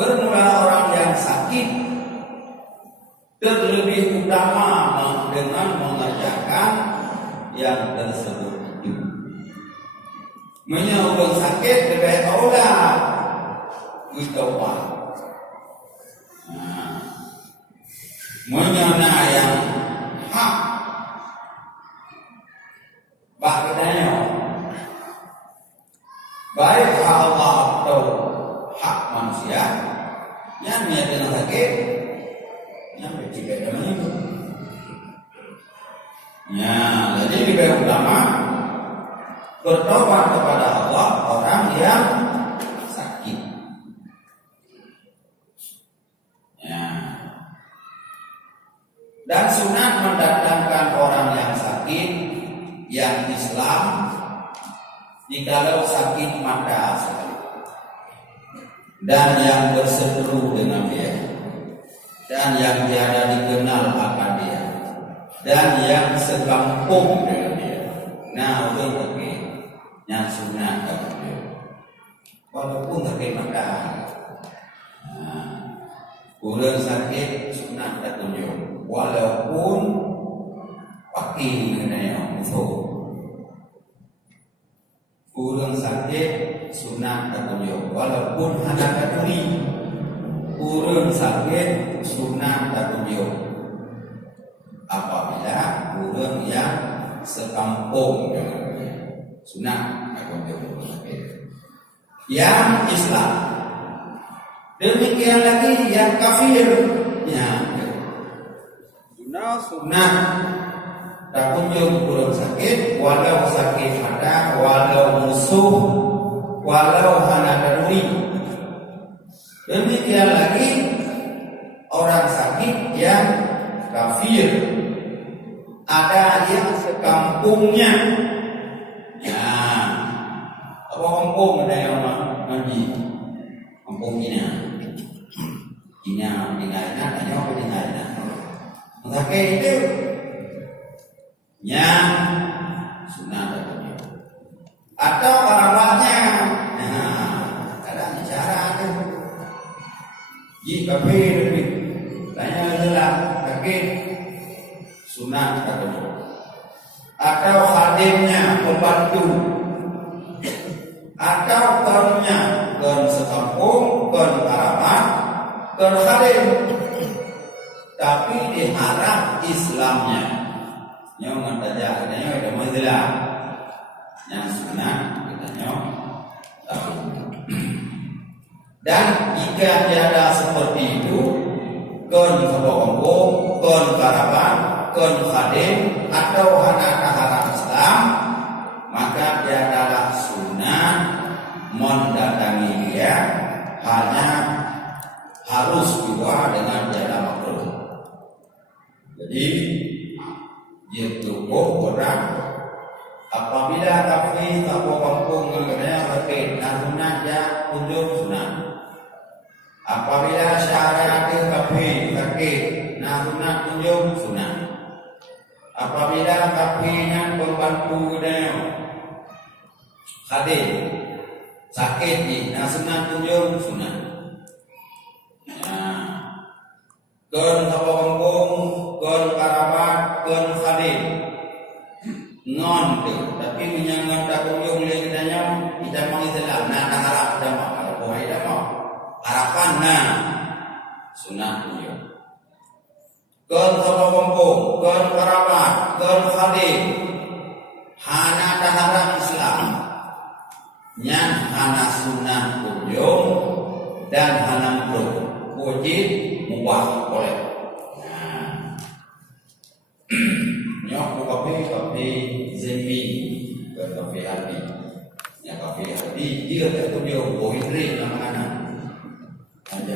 Bermula orang yang sakit terlebih utama dengan mengerjakan yang tersebut itu. Menyambut sakit lebih aula bertaubat. Menyana yang hak bagainya baik hak Allah atau hak manusia yang menyebabkan sakit yang bercakap dengan itu. Ya, jadi lebih utama bertobat kepada Allah orang yang sakit. Ya. Dan sunat mendatangkan orang yang sakit yang Islam jikalau sakit mata sekali dan yang berseteru dengan dia dan yang tiada dikenal akan dia dan yang sekampung dengan dia. Nah, untuk tapi yang sunat kepada dia walaupun sakit mata. Orang sakit sunat tak tunjuk walaupun pakai mengenai musuh. Orang sakit sunat tak tunjuk walaupun ada kaduri. Orang sakit sunat tak tunjuk apabila orang yang sekampung dengan dia. Sunat tak tunjuk orang sakit yang Islam. Demikian lagi yang kafir, ya. Sunat tak kunjung orang sakit, walau sakit mata, walau musuh, walau hana daruri. Demikian lagi orang sakit yang kafir, ada yang sekampungnya. Ya, apa kampung ada yang nanti kampung ini. Ina tanya apa tinggalnya? Sakit itu yang sunat atau kerabatnya. Ada cara tu. Jika lebih tanya adalah sakit sunat atau hadimnya pembantu atau karunya dan sekampung dan kerabat dan hadim, tapi diharap Islamnya. Yang mengatakan adanya ada masalah yang sunat katanya. Dan jika tiada seperti itu, kon sekampung, kon kerabat, kon hadim atau anak haram Islam, maka tiadalah sunat mendatangi dia, hanya harus juga dengan jalan makruh. Jadi dia cukup orang apabila kafir atau kampung mengenai sakit sunat dia kunjung sunat. Apabila syarat kafir sakit sunat kunjung sunat. Apabila kafirnya pembantu dia hadir sakit di sunat kunjung sunat. Kon kampung, kon kerabat, kon hadir non tu, tapi menyangka tak kunjung lehnya kita mengistilah nak harap dama, kalau boleh dama harapan nah sunat kunjung. Kon kampung, kon kerabat, kon hadir hana harap Islam, yang hana sunat kunjung dan hana wajib mubah boleh. Nyok kopi zembi, kopi hati. Ya kopi hati dia tak tunjuk boleh drink makanan. Ada.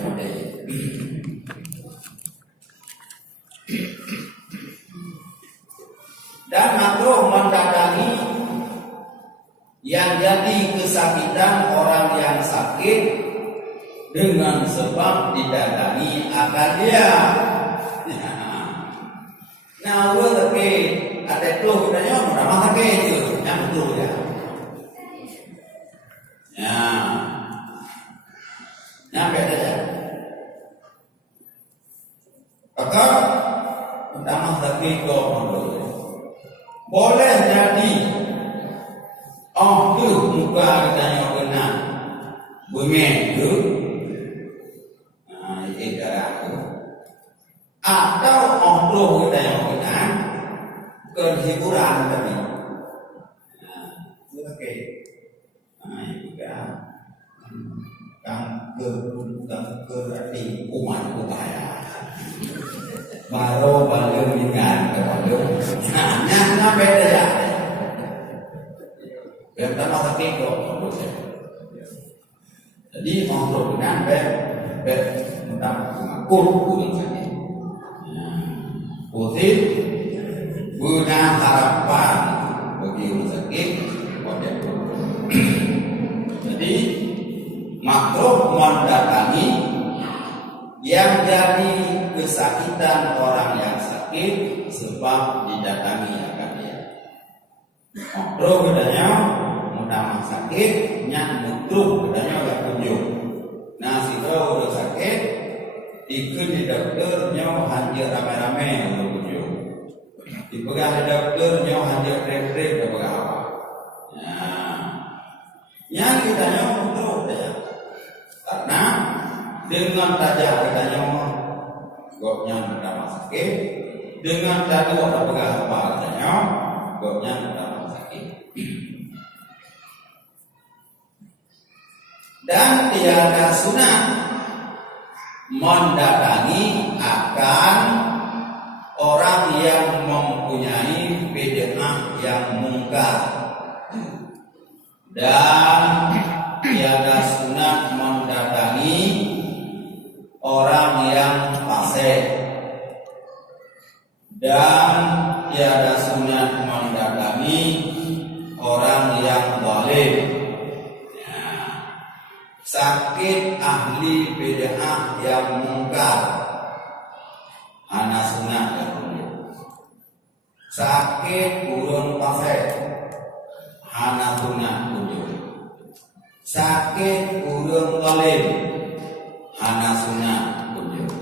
Dan makruh mendatangi yang jadi kesakitan orang yang sakit dengan sebab didatangi akan dia. Nah, orang sakit ada itu katanya orang sakit itu yang betul ya. Ya, nyampe saja. hakiko menurut. Boleh jadi tu muka ditanya kena bengeng tu, ini cara aku. Atau tu ditanya kena kehiburan tadi. Oke, juga berarti umat upaya. Baru dengan baru. Nah, beda ya. Yang pertama hakiko. Jadi untuk dengan tentang mengakur ini. Putih guna harapan bagi orang sakit. Jadi makhluk mendatangi yang jadi kesakitan orang yang sakit sebab didatangi akan dia. Makhluk bedanya mudah sakit, nyak mutluk bedanya yang kunjung. Nah, si udah sakit, ikut di dokternya hadir rame-rame untuk kunjung. Dipegang di dokternya hadir rep-rep ke apa? Yang kita mutluk ya. Karena dengan saja kita nyomong goknya pertama sakit, dengan tadi orang pegang apa katanya goknya pertama sakit. Dan tiada sunat mendatangi akan orang yang mempunyai bid'ah yang mungkar, dan tiada sunat mendatangi orang yang fasik, dan tiada sunat mendatangi orang yang zalim. Sakit ahli bid'ah yang mungkar ana sunat ya. Sakit urun fasik ana sunat kunjung. Sakit urun zalim ana sunat kunjung.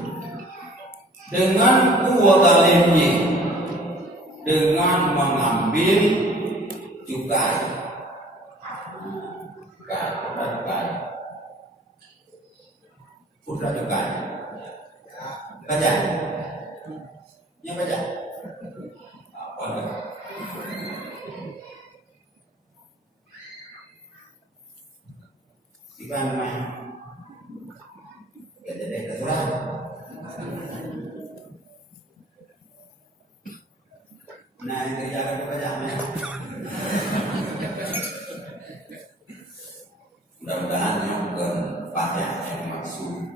Dengan kuat zalimnya, dengan mengambil cukai. Putra cukai. Baca. Yang baca. Apa lagi? Di mana? Kita ada kesurat. Nah, itu jangan dibaca. Mudah-mudahan yang payah yang maksud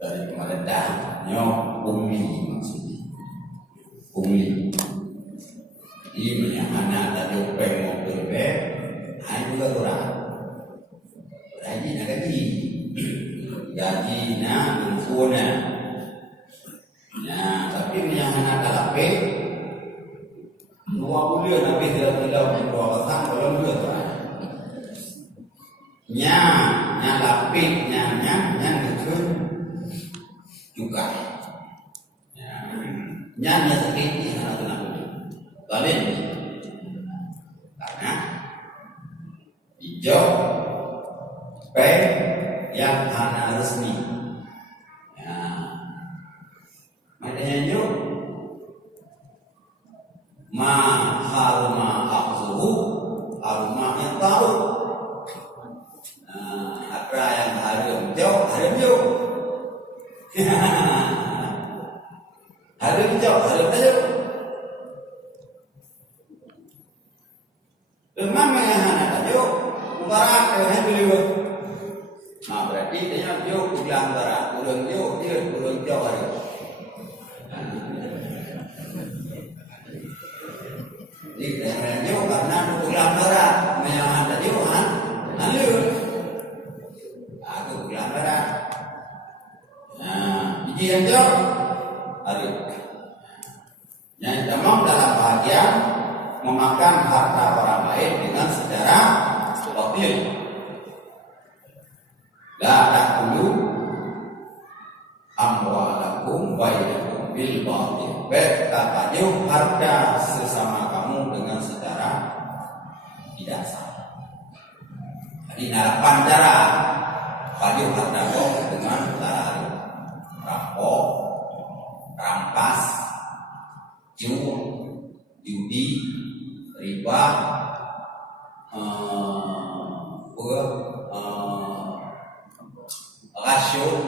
dari pemerintahnya bumi maksudnya bumi ini yang anak tadi pengen berbeb hanya juga kurang gaji nak gaji nak infona nah tapi yang anak kalape 2 bulan habis dalam 2 petang belum juga nya lapik nya itu juga nya sakit nya balik karena hijau P yang hana resmi ya makanya yuk ma haruma aksuhu haruma yang tahu apa yang harum jauh harum jauh harum jauh memang yang anak jauh barat yang beliau nah berarti dia jauh pulang barat pulang jauh dia pulang jauh harum jadi jauh karena pulang barat yang ada jauh harum yang jauh harum yang demam dalam bahagian memakan harta orang lain dengan secara batil. La ta'kulu amwalakum bainakum bil batil. Bertajuk harga sesama kamu dengan secara tidak sah. Jadi delapan cara tajuk harga dengan cara rampok, rampas, judi, riba,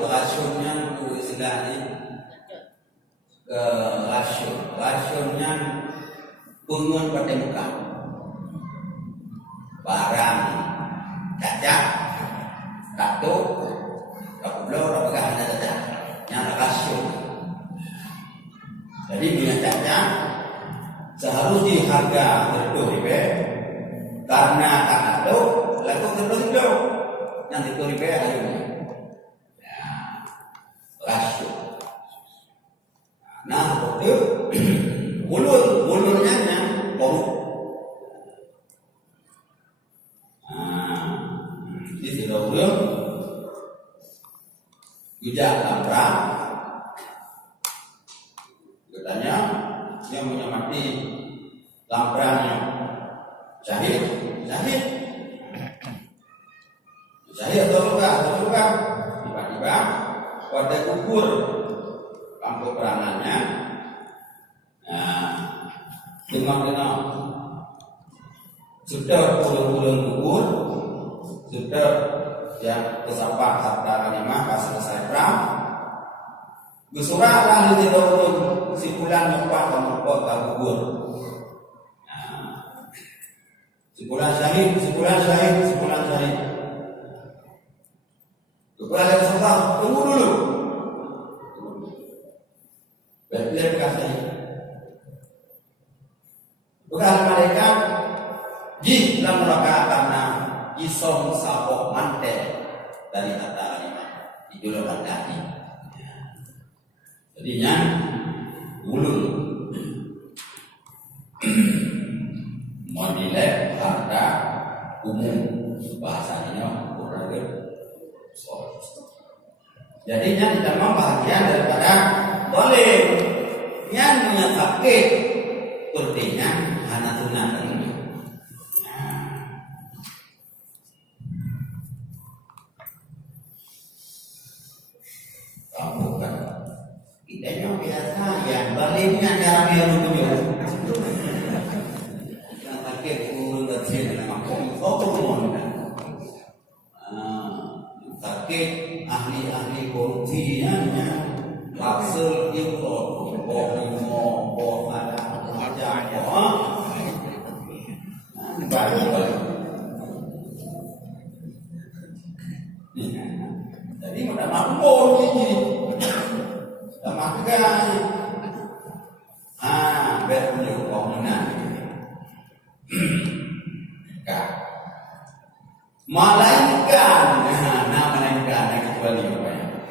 rasionnya itu istilahnya rasionnya punguan pada muka barang cacat tato kapulau apakah ada cacat yang rasio. Jadi punya cacat seharusnya harga tertulis karena tak ada lalu tertulis yang ditulis hari rasio. Nah, itu ulurnya korup. Di tidak ulur, tidak lamrang. Katanya yang menyamati lamprangnya syahid atau luka, tiba-tiba pada gugur kampung perangannya, dengar sudah pulang gugur, sudah yang kesampah harta ganimah pas selesai perang, gusurah lalu tidak urun simpulan nyopah kamu kota gugur, simpulan syahid. Kepada Rasulullah, tunggu dulu. Berpilih kasih. Bukan mereka di dalam mereka karena isom sabok mantel dari kata lima di julukan tadi. Jadinya ulul menilai harta umum bahasanya kurang. Jadinya tidak mau bahagian daripada boleh yang punya sakit sepertinya hanya tunangan ini. Kamu kan idenya biasa yang baliknya cara biru yang sakit urun kecil dengan kampung sakit ahli korupsinya laksel itu ada macam jadi mudah mampu ini sudah makan berpunyuk bangunan malaikat malaikat yang kecuali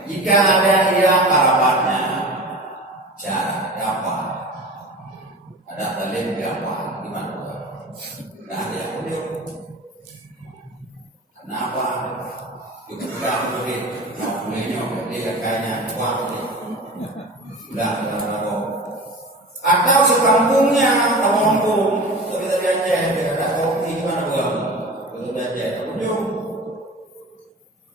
jika ada yang kerabatnya cara dapat ada talim dapat gimana nah ya udah kenapa juga murid mau punya dia kayaknya waktu udah atau sekampungnya kampung tapi aja dia ada kopi gimana buat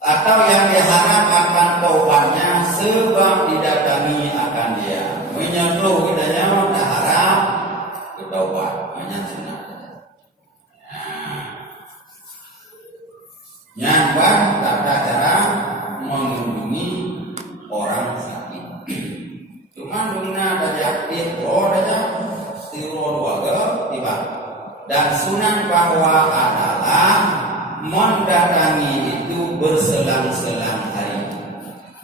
atau yang diharap akan taubatnya sebab didatangi akan dia menyentuh kitanya berharap bertaubat menyentuh nyambang tata cara mengunjungi orang sakit cuma dunia dari aktif ada tiro warga tiba dan sunan bahwa adalah mendatangi itu berselang-selang hari,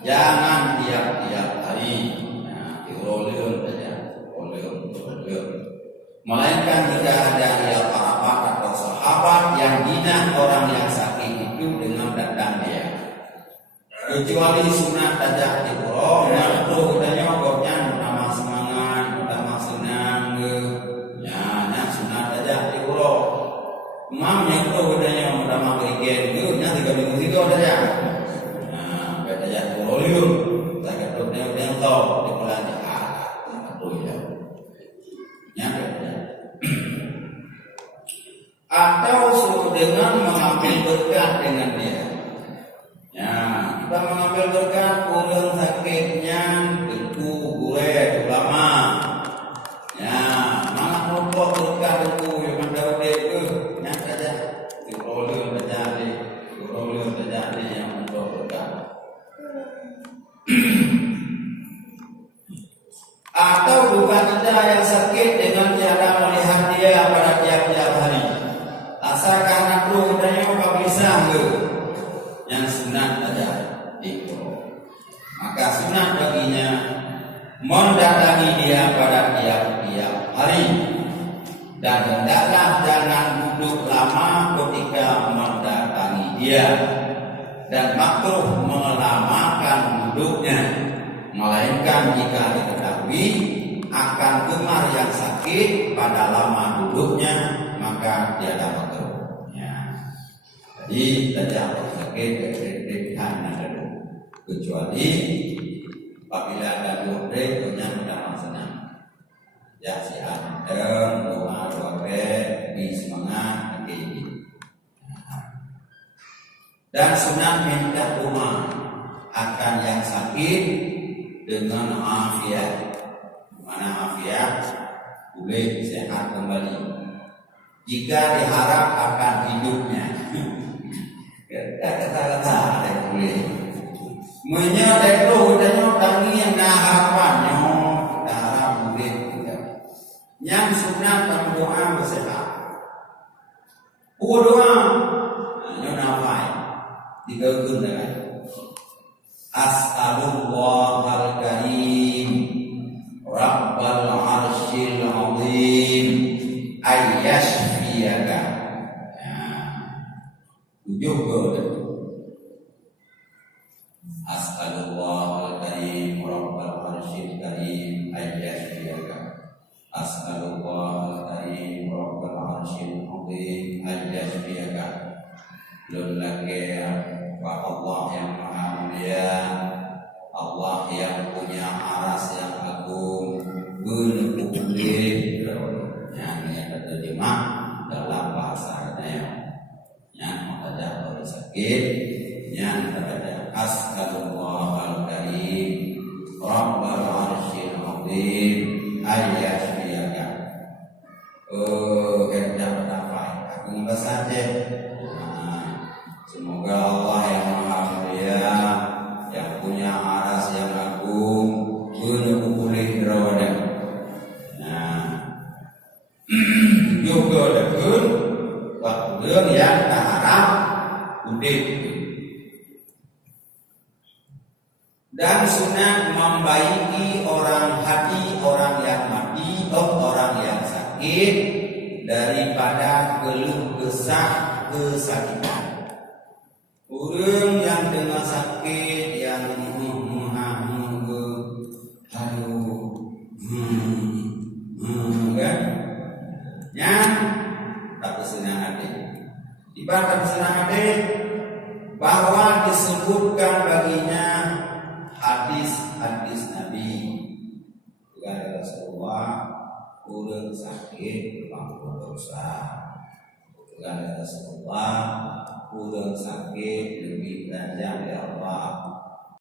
jangan tiap-tiap hari. Nah, diroleun saja, roleun. Melainkan jika ada ya parapat atau sahabat yang dinah orang yang sakit itu dengan datang dia. Kecuali sunat saja di pulau, nanti katanya ogoknya utama semangat, utama senang, ya sunat saja di pulau. Mamnya itu katanya utama kerigen, nanti kami musik itu saja. Nah, katanya pulau liur, tak ketutnya udah tahu di pulau kita mengambil berkat kurang sakitnya deku gue ulama. Ya, mana lupa berkat deku yang mendapat itu yang saja diperoleh terjadi yang mendapat berkat. Atau bukan ada yang sakit dengan tiada melihat dia pada tiap-tiap hari. Asal karena perlu tanya bisa ke yang sunat saja itu. Maka sunat baginya mendatangi dia pada tiap-tiap hari. Dan hendaklah jangan duduk lama ketika mendatangi dia. Dan makruh melamakan duduknya, melainkan jika diketahui akan gemar yang sakit pada lama duduknya, maka tiada makruh. Ya. Jadi tidak sakit hanya dulu, kecuali apabila ada duduk yang tidak senang. Ya sihat dan doa di semangat ini. Dan sunat minta rumah akan yang sakit dengan afiat. Mana afiat? Boleh sehat kembali. Jika diharap akan hidupnya. Kata-kata ada boleh. Menyadari hudanya tangi yang harapannya, harap boleh tidak. Yang sunat berdoa bersehat. Doa, nafai. Digabung dengan As'alullahal karim Rabbal arsyil azim ayyashfiyaka. Tujuh goda. As'alullahal karim Rabbal arsyil karim ayyashfiyaka. As'alullahal karim Rabbal arsyil azim ayyashfiyaka. Belum lagi Allah yang Maha Mulia, Allah yang punya aras yang agung, benar-benar yang terjemah dalam bahasanya. Yang ada orang sakit, yang ada As'alullahal karim Rabbal arsyil azim ayyashfiyaka. Kita berdakwah aku membahas saja. Semoga Allah yang Maha Mulia, yang punya aras yang agung, benar pulih dirawadan. Nah, juga dekun waktu yang berharap udip. Dan sunat membaiki orang hati orang yang mati atau orang yang sakit daripada keluh kesah kesakitan. Orang yang dengan sakit yang kan? Yang tak bersenang hati. Ibarat tak bersenang hati bahwa disebutkan baginya hadis-hadis Nabi. Kepada Rasulullah, orang sakit berlaku dosa. Kepada Rasulullah, orang sakit lebih derajat dari Allah.